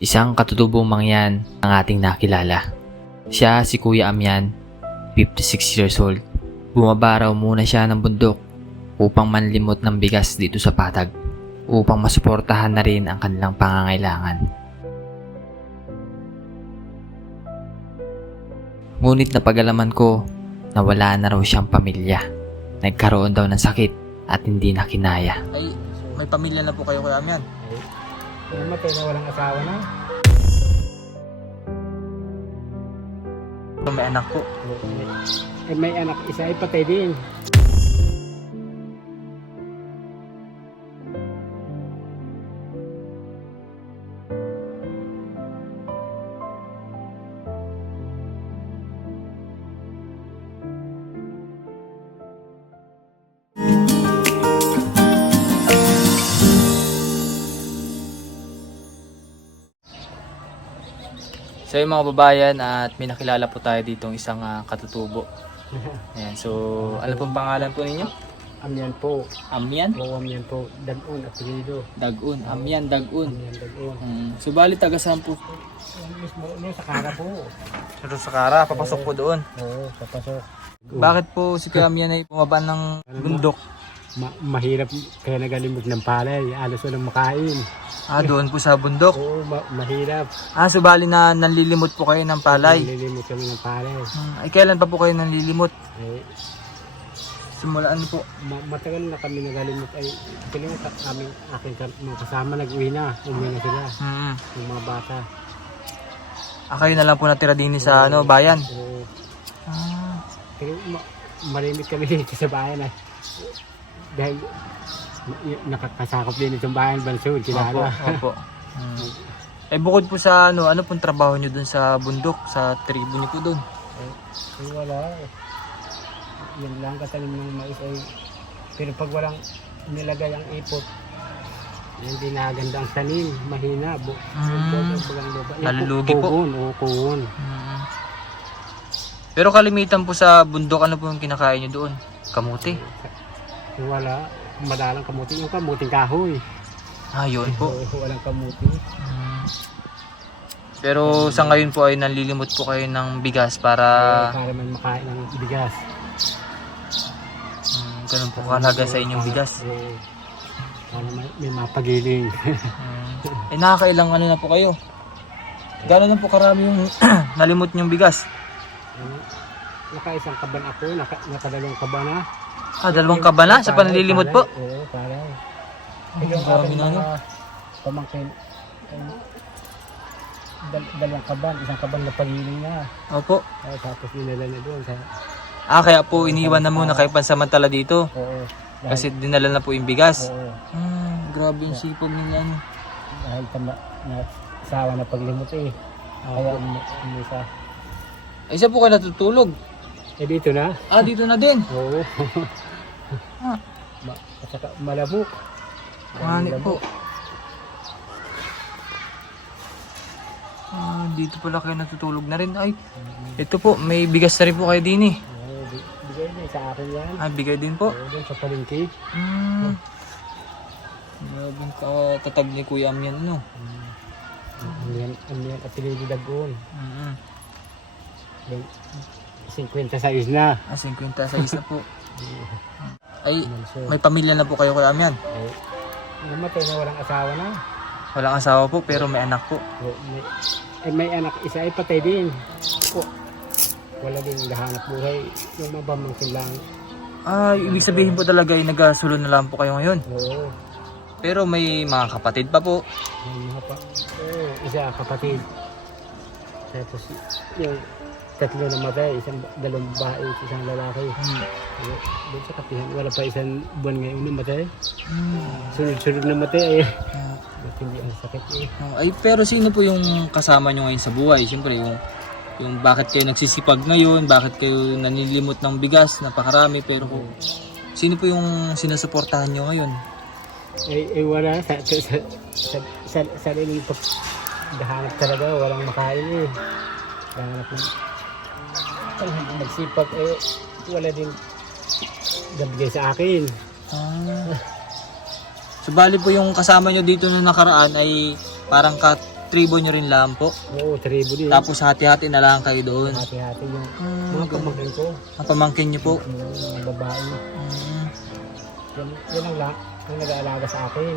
Isang katutubong mangyan ang ating nakilala. Siya si Kuya Amyan, 56 years old. Bumaba raw muna siya ng bundok upang manlimot ng bigas dito sa patag upang masuportahan na rin ang kanilang pangangailangan. Ngunit napag-alaman ko na wala na raw siyang pamilya. Nagkaroon daw ng sakit at hindi na kinaya. Ay, may pamilya na po kayo, Kuya Amyan? Namatay na walang asawa na. May anak po. May anak isa ay patay din. So yung mga babayan at may nakilala po tayo ditong isang katutubo. Ayan, so ano pong pangalan po ninyo? Amyan po. Amyan? Oo, Amyan po. Dagun, apelido. Dagun. Amyan, Dagun. Amyan, Dagun. So bali taga saan po? Mismo, sa Kara po. Sa Sakara, papasok po doon. Oo, papasok. Bakit po si Kuya Amyan ay bumaba ng bundok? Mahirap kaya nagalimot ng palay. Alos walang makain. Doon po sa bundok. Oo, mahirap. So bali na nanlilimot po kayo ng palay. Nalilimot kami ng palay. Ay kailan pa po kayo nanlilimot? Simula ano po? Matagal na kami nagalimot ay kailangan aking mga kasama nag-uwi na. Umuwi na sila. Yung mga bata. Kayo na lang po natira din sa bayan? Oo. Pero malimit kami dito sa bayan. Dahil nakakasakop din itong bayan Bansud, kilala. Opo. Bukod po sa ano pong trabaho nyo dun sa bundok, sa tribo nyo po dun? Wala. Yan lang katanim ng mais ay. Pero pag walang nilagay ang ipot, hindi naganda ang tanim, mahina. Nalulugi po? Oo, kuhon. Pero kalimitan po sa bundok, ano po yung kinakain nyo doon? Kamuti? Wala. Madalang kamuti. Yung kamuting kahoy. Yun po. Walang kamuti. Pero sa ngayon po ay nanlilimot po kayo ng bigas para man makain ng bigas. Ganun po kahalaga sa inyong bigas. Para may mapagiling. Nakakailang ano na po kayo? Gano'n na po karami yung nalimot nyong bigas? Nakaisang kaban ako. Nakadalawang kaban na. Dalawang kabana sa panlilimot po? Oo, parang. Marami na no? Pamangkin. Dalawang kaban, isang kaban na pagiling na. Opo. Tapos dinala na doon. Kaya po iniwan na muna kayo pansamantala dito? Oo. Kasi dinala na po yung bigas? Oo. Grabe yung sipag ninyo ano. Dahil sawa na paglimot eh. Kaya umisa. Isa po kayo natutulog? Dito na. Dito na din? Oo. At saka malabok. Po. Dito pala kayo natutulog na rin. Ay, ito po, may bigas na rin po kayo din eh. Bigay din sa akin yan. Bigay din po? Oo, din sa palengke. Grabing katatag ni Kuya Amyan ano. Yan apelido Dagun. 56 na. 56 na po. Ay, may pamilya na po kayo, Kuya Amyan? Namatay na walang asawa na. Walang asawa po pero may anak po. May anak isa ay patay din. Wala din gahanap buhay. Yung mabamangkin lang. Ibig sabihin po talaga ay nagasulo na lang po kayo ngayon. Oo. Pero may mga kapatid pa po. May mga isa kapatid. Tapos yung tatlo na matay, dalawang babae, isang lalaki. Doon sa kapihan, wala pa isang buwan ngayon na matay. Sunod-sunod na matay eh. Hindi ang sakit eh. Pero sino po yung kasama nyo ngayon sa buhay? Siyempre yung bakit kayo nagsisipag ngayon, bakit kayo nanilimot ng bigas, napakarami, pero sino po yung sinusuportahan nyo ngayon? Wala. Sa sariling pagdahanap talaga, walang makain eh. Dahanap ng magsipag wala din gabigay sa akin. So bali po yung kasama nyo dito na nakaraan ay parang tribo nyo rin lang po. Oo, tribo din. Tapos hati-hati na lang kayo doon. Hati-hati yung mga pamangkin ko. Ang pamangkin nyo po. Mga babae. Mm. Yan ang nag-aalaga sa akin.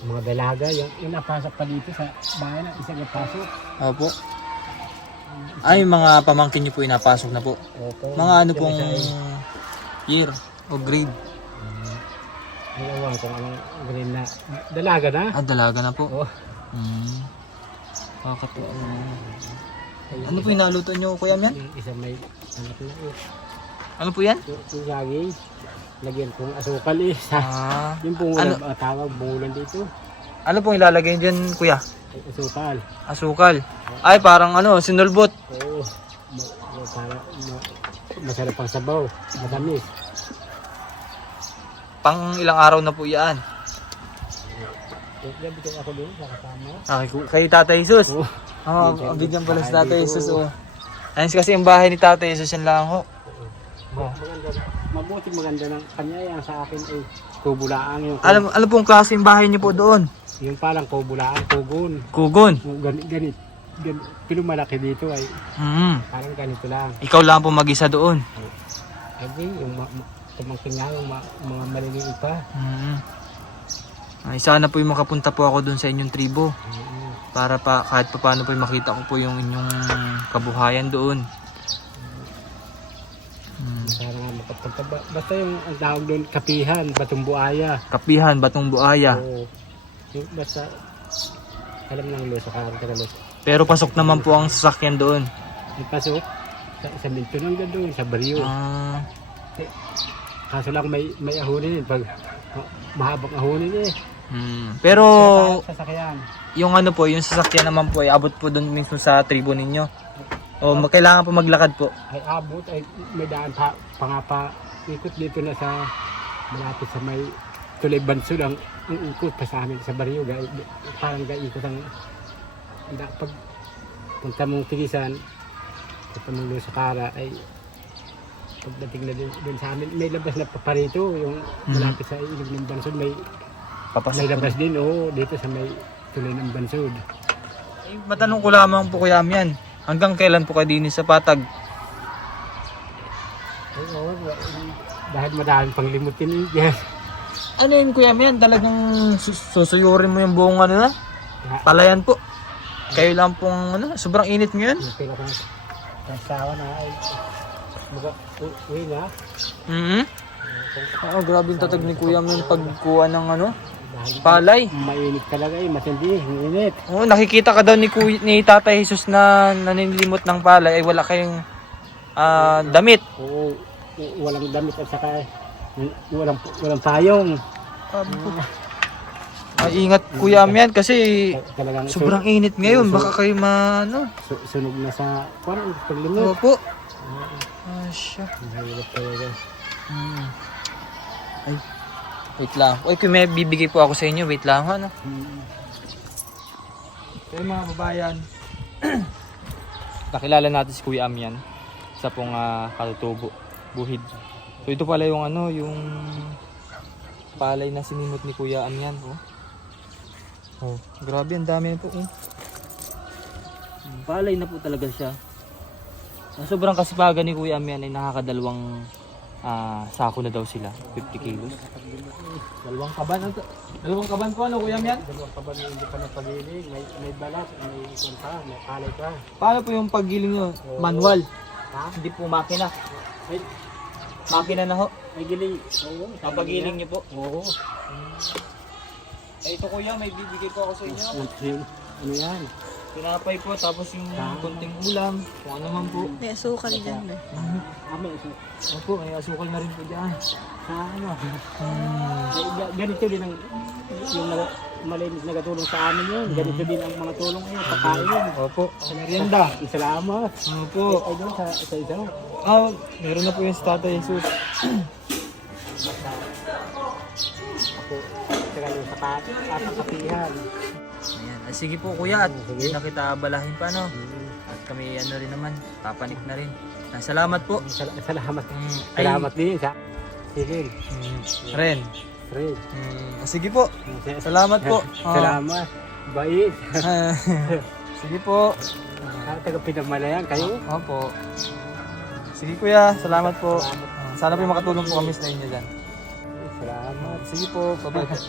Mga dalaga, yung napasok pa dito sa bahay na isang napasok. Opo. Ay, mga pamangkin nyo po inapasok na po. Opo. Mga ano pong year o grade? Ang awan kung anong green na. Dalaga na. Ah, dalaga na po. Oo. Kakatuwa. Ano po yung naluto nyo, Kuya Mian? Yung isa may anak na eh. Ano po yan? Yung saging, lagyan kong asukal eh. Yung pong Ano? tawag, bungulan dito. Ano pong ilalagay dyan, Kuya? Asukal. Asukal. Ay, parang ano, sinulbot. Oo. Masarap pang sabaw. Matamis. Pang ilang araw na po yan. Gabi ko ako doon, kasama. Okay, kay Tatay Jesus. Oo. Oo, bigyan pala si Tatay Jesus. Oh. Ayun kasi yung bahay ni Tatay Jesus yan lang ho. Maganda. Mabuti maganda ng kanya yan sa akin ay kubulaang yung. Ano pong klase yung bahay niyo po doon? Yung parang kubulaang, kugon. Kugon. Yung ganit. Pero malaki dito ay parang ganito lang. Ikaw lang po mag-isa doon. Ay, yung pamangkin nga yung mga maliliit pa. Ay, sana po yung makapunta po ako doon sa inyong tribo. Para pa kahit pa paano po makita ko po yung inyong kabuhayan doon. Para nga makapunta. Basta yung ang tawag doon, kapihan, batong buaya. Kapihan, batong buaya. Oo. Yung basta, alam ng Los, Tagalos. Pero pasok naman po ang sasakyan doon. May pasok, sa Minto lang doon, sa Barrio. Kaso lang may ahunin, pag mahabang ahunin eh. Pero Sasakyan. yung ano po, yung sasakyan naman po ay abot po doon mismo sa tribo ninyo. O kailangan po maglakad po. Ay abot, ay may daan pa nga pa, ikot dito na sa malapit sa may Tulay Bansod ang ikot pa sa amin sa Barrio. Parang gaikot ang pag punta mong Tigisan, punta mong Lusakara ay pagdating na din sa amin, may labas na paparito yung malapit sa ilog ng Bansod, may labas din dito sa may Tulay ng Bansod. Eh, matanong ko lamang po Kuya Mian, hanggang kailan po kayo din sa Patag? Oo, dahil madaming pang limutin eh. Ano yun Kuya Mian, talagang susuyurin mo yung buong ano na? Palayan po. Kayo lang pong ano, sobrang init ngayon. Yung pinakasawa na ay uwi na. Grabe yung tatag ni Kuya Mian pagkuha ng ano, palay. Mainit talaga eh, matindi, mainit. Oo, nakikita ka daw ni Tatay Jesus na naninilimot ng palay ay wala kayong damit. Oo, walang damit at saka walang payong. Ay, ingat Kuya Mian kasi Talagang sobrang init ngayon. Baka kayo sunog na sa parang paglimot. Opo. Siya. Mahirap talaga. Ay, wait lang. Uy, kung may bibigay po ako sa inyo, wait lang ha. Kaya mga babayan, nakilala natin si Kuya Amyan sa pong katutubo, buhid. So ito pala yung ano, yung palay na sinimot ni Kuya Amyan. Oh, grabe, ang dami na po. Palay na po talaga siya. Sobrang kasipagan ni Kuya Amyan ay nakakadalawang sako na daw sila, 50 kilos. Dalawang kaban po ano Kuya Amyan? Dalawang kaban yung hindi pa napagiling, may balat, may ikon pa, may palay pa. Paano po yung paggiling nyo? Manual? Ha? Hindi po makina? May, Makina na ho? may giling. Oo. Papagiling nyo po? Oo. Ito Kuya, may bibigay po ako sa inyo. Ano yan? Tinapay po, tapos yung konting ulam, kung ano man po. May asukal dyan eh. May iso. Opo, may asukal na rin po dyan. Sa ano? Ganito din ang yung malinis na katulong sa amin yun. Ganito din ang mga tulong ngayon, pagkain. Opo, sa merienda. Salamat. Opo. Ay doon sa isaw. Meron na po yung Tatay Jesus. Ako, saka yung sa kapihan. Ayan. Sige po Kuya, at hindi na kita abalahin pa no. At kami ano rin naman, papanik na rin. Salamat po. Salamat. Salamat din sa Cyril. Ren. Fred. Sige po. Salamat po. Salamat. Bait. Sige po. Taga Pinamalayan kayo. Opo. Sige kuya, salamat po. Sana po makatulong po kami sa inyo dyan. Salamat. Sige po, bye-bye.